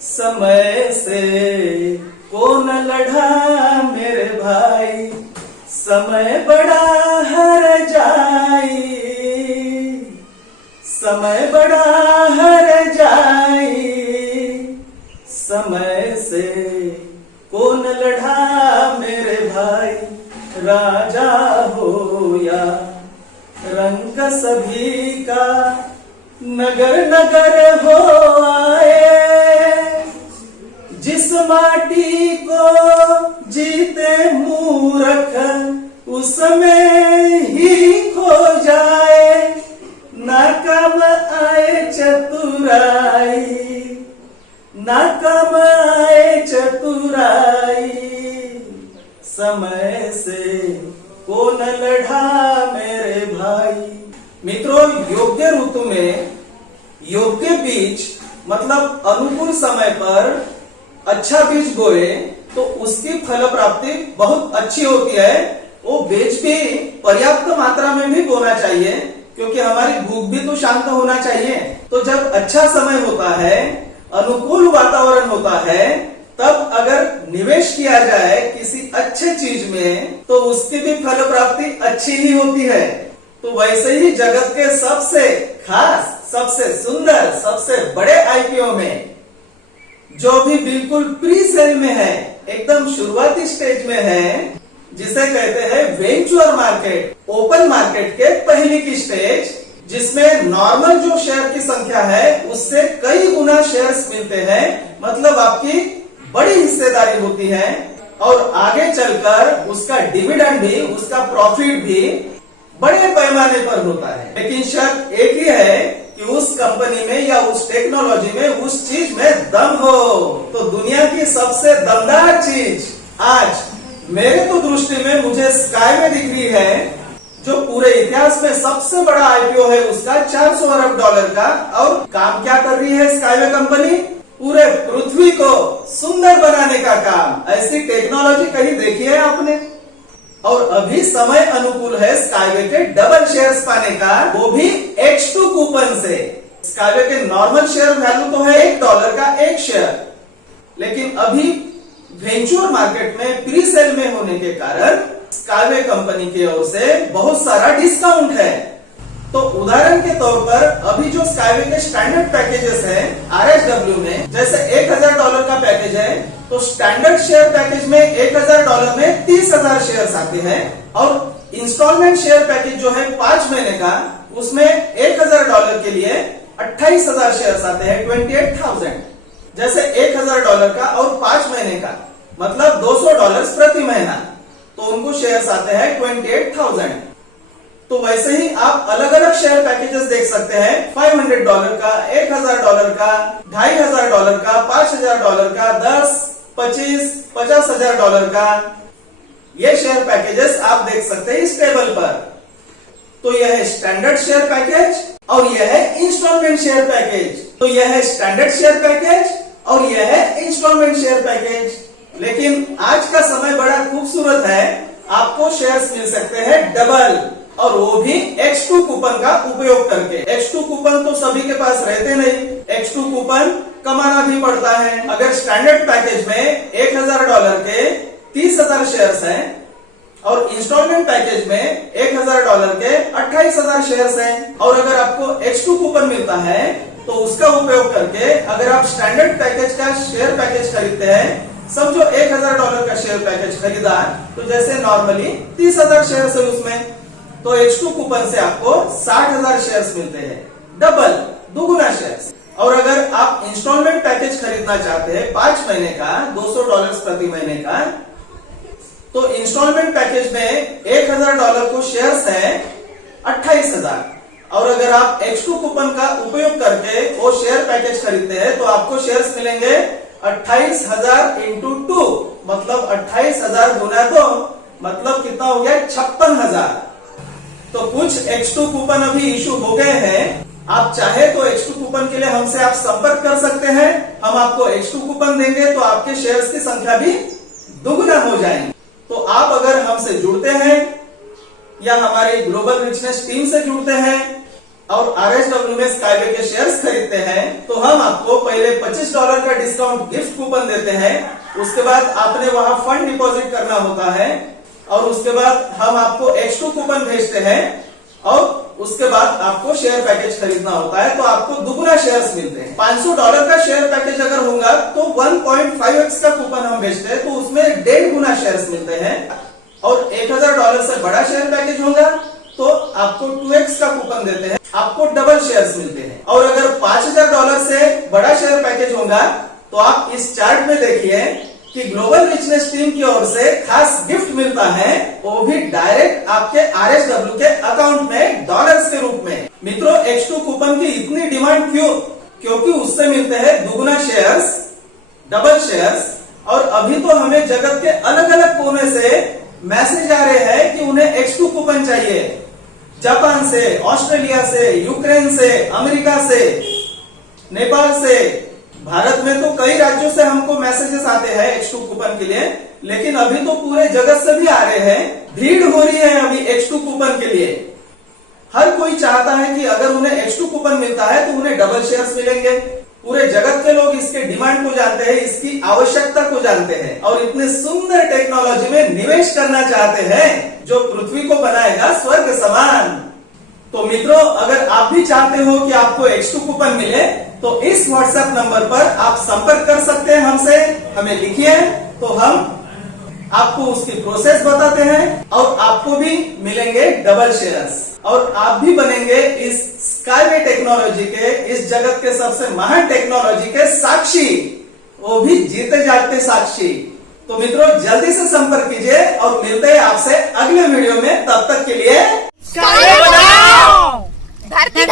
समय से कौन लड़ा मेरे भाई, समय बड़ा हर जाई, समय बड़ा हर जाई, समय से कौन लड़ा मेरे भाई। राजा हो या रंग सभी का नगर नगर हो आए, जिस माटी को जीते मूर्ख उसमें ही खो जाए, ना काम आए चतुराई, ना काम आए चतुराई, समय से कौन लड़ा मेरे भाई। मित्रों, योग्य ऋतु में योग्य बीज मतलब अनुकूल समय पर अच्छा बीज बोए तो उसकी फल प्राप्ति बहुत अच्छी होती है। वो बीज भी पर्याप्त मात्रा में भी बोना चाहिए, क्योंकि हमारी भूख भी तो शांत होना चाहिए। तो जब अच्छा समय होता है, अनुकूल वातावरण होता है, तब अगर निवेश किया जाए किसी अच्छे चीज में तो उसकी भी फल प्राप्ति अच्छी ही होती है। तो वैसे ही जगत के सबसे खास, सबसे सुंदर, सबसे बड़े आईपीओ में जो भी बिल्कुल प्री सेल में है, एकदम शुरुआती स्टेज में है, जिसे कहते हैं वेंचर मार्केट, ओपन मार्केट के पहली की स्टेज, जिसमें नॉर्मल जो शेयर की संख्या है उससे कई गुना शेयर्स मिलते हैं, मतलब आपकी बड़ी हिस्सेदारी होती है और आगे चलकर उसका डिविडेंड भी, उसका प्रॉफिट भी बड़े पैमाने पर होता है। लेकिन शर्त एक ही है कि उस कंपनी में या उस टेक्नोलॉजी में, उस चीज में दम हो। तो दुनिया की सबसे दमदार चीज आज मेरे तो दृष्टि में मुझे स्काई में दिख रही है, जो पूरे इतिहास में सबसे बड़ा आईपीओ है उसका, 400 अरब डॉलर का। और काम क्या कर रही है स्काईवे कंपनी? पूरे पृथ्वी को सुंदर बनाने का काम। ऐसी टेक्नोलॉजी कहीं देखी है आपने? और अभी समय अनुकूल है स्काईवे के डबल शेयर्स पाने का, वो भी X2 कूपन से। स्काईवे के नॉर्मल शेयर वैल्यू तो है $1 का एक शेयर, लेकिन अभी वेंचर मार्केट में प्री सेल में होने के कारण स्काईवे कंपनी की ओर से बहुत सारा डिस्काउंट है। तो उदाहरण के तौर पर अभी जो स्काईवे के स्टैंडर्ड पैकेजेस हैं RSW में, जैसे $1000 का पैकेज है, तो स्टैंडर्ड शेयर पैकेज में $1000 में 30,000 शेयर्स आते हैं, और इंस्टॉलमेंट शेयर पैकेज जो है 5 महीने का, उसमें $1000 के लिए 28,000 शेयर्स आते हैं, 28,000। जैसे $1000 का और 5 महीने का मतलब $200 प्रति महीना, तो उनको शेयर्स आते हैं 28,000। तो वैसे ही आप अलग अलग शेयर पैकेजेस देख सकते हैं, $500 का, $1000 का, $2500 का, $5000 का, 10, 25, $50,000 का, ये शेयर पैकेजेस आप देख सकते हैं इस टेबल पर। तो यह है स्टैंडर्ड शेयर पैकेज और यह है इंस्टॉलमेंट शेयर पैकेज। तो यह है स्टैंडर्ड शेयर पैकेज और यह है इंस्टॉलमेंट शेयर पैकेज। लेकिन आज का समय बड़ा खूबसूरत है, आपको शेयर्स मिल सकते हैं डबल, और वो भी X2 कूपन का उपयोग करके। X2 कूपन तो सभी के पास रहते नहीं, X2 कूपन कमाना भी पड़ता है। अगर स्टैंडर्ड पैकेज में $1000 के 30,000 शेयर्स हैं और इंस्टॉलमेंट पैकेज में $1000 के 28,000 शेयर्स हैं, और अगर आपको X2 कूपन मिलता है तो उसका उपयोग करके अगर आप स्टैंडर्ड पैकेज का शेयर पैकेज खरीदते हैं, समझो $1000 का शेयर पैकेज खरीदा, तो जैसे नॉर्मली 30,000 शेयर्स है उसमें, तो X2 कूपन से आपको 60,000 शेयर्स मिलते हैं, डबल, दुगुना शेयर्स। और अगर आप इंस्टॉलमेंट पैकेज खरीदना चाहते हैं 5 महीने का, $200 प्रति महीने का, तो इंस्टॉलमेंट पैकेज में $1000 को शेयर्स है 28,000, और अगर आप X2 कूपन का उपयोग करके वो शेयर पैकेज खरीदते हैं तो आपको शेयर्स मिलेंगे 28,000 इंटू 2, मतलब 28,000 गुना 2, मतलब कितना हो गया? 56,000। तो कुछ X2 कूपन अभी इशू हो गए हैं, आप चाहे तो X2 कूपन के लिए हमसे आप संपर्क कर सकते हैं, हम आपको X2 कूपन देंगे तो आपके शेयर्स की संख्या भी दुगुना हो जाएंगे। तो आप अगर हमसे जुड़ते हैं या हमारी ग्लोबल रिचनेस टीम से जुड़ते हैं और RSW में स्काईवे के शेयर्स खरीदते हैं तो हम आपको पहले $25 का डिस्काउंट गिफ्ट कूपन देते हैं। उसके बाद आपने वहां फंड डिपॉजिट करना होता है और उसके बाद हम आपको X2 कूपन भेजते हैं और उसके बाद आपको शेयर पैकेज खरीदना होता है तो आपको दुगुना शेयर्स मिलते हैं। $500 का शेयर पैकेज अगर होगा तो 1.5x का कूपन हम भेजते हैं तो उसमें 1.5 गुना शेयर्स मिलते हैं और $1000 से बड़ा शेयर पैकेज होगा तो आपको 2x का कूपन देते हैं, आपको डबल शेयर्स मिलते हैं। और अगर $5000 से बड़ा शेयर पैकेज होगा तो आप इस चार्ट में देखिए कि ग्लोबल रिचनेस टीम की ओर से खास गिफ्ट मिलता है, वो भी डायरेक्ट आपके RSW के अकाउंट में डॉलर्स के रूप में। मित्रों, X2 कूपन की इतनी डिमांड क्यों? क्योंकि उससे मिलते हैं दुगुना शेयर्स, डबल शेयर्स। और अभी तो हमें जगत के अलग अलग कोने से मैसेज आ रहे हैं कि उन्हें X2 कूपन चाहिए। जापान से, ऑस्ट्रेलिया से, यूक्रेन से, अमेरिका से, नेपाल से, भारत में तो कई राज्यों से हमको मैसेजेस आते हैं X2 कूपन के लिए, लेकिन अभी तो पूरे जगत से भी आ रहे हैं। भीड़ हो रही है अभी X2 कूपन के लिए। हर कोई चाहता है कि अगर उन्हें X2 कूपन मिलता है तो उन्हें डबल शेयर्स मिलेंगे। पूरे जगत के लोग इसके डिमांड को जानते हैं, इसकी आवश्यकता को जानते हैं और इतने सुंदर टेक्नोलॉजी में निवेश करना चाहते हैं जो पृथ्वी को बनाएगा स्वर्ग समान। तो मित्रों, अगर आप भी चाहते हो कि आपको X2 कूपन मिले तो इस व्हाट्सएप नंबर पर आप संपर्क कर सकते हैं हमसे, हमें लिखिए तो हम आपको उसकी प्रोसेस बताते हैं और आपको भी मिलेंगे डबल शेयर्स और आप भी बनेंगे इस स्काईवे टेक्नोलॉजी के, इस जगत के सबसे महान टेक्नोलॉजी के साक्षी, वो भी जीते जागते साक्षी। तो मित्रों, जल्दी से संपर्क कीजिए और मिलते हैं आपसे अगले वीडियो में। तब तक के लिए स्काईवे बनाओ, धरती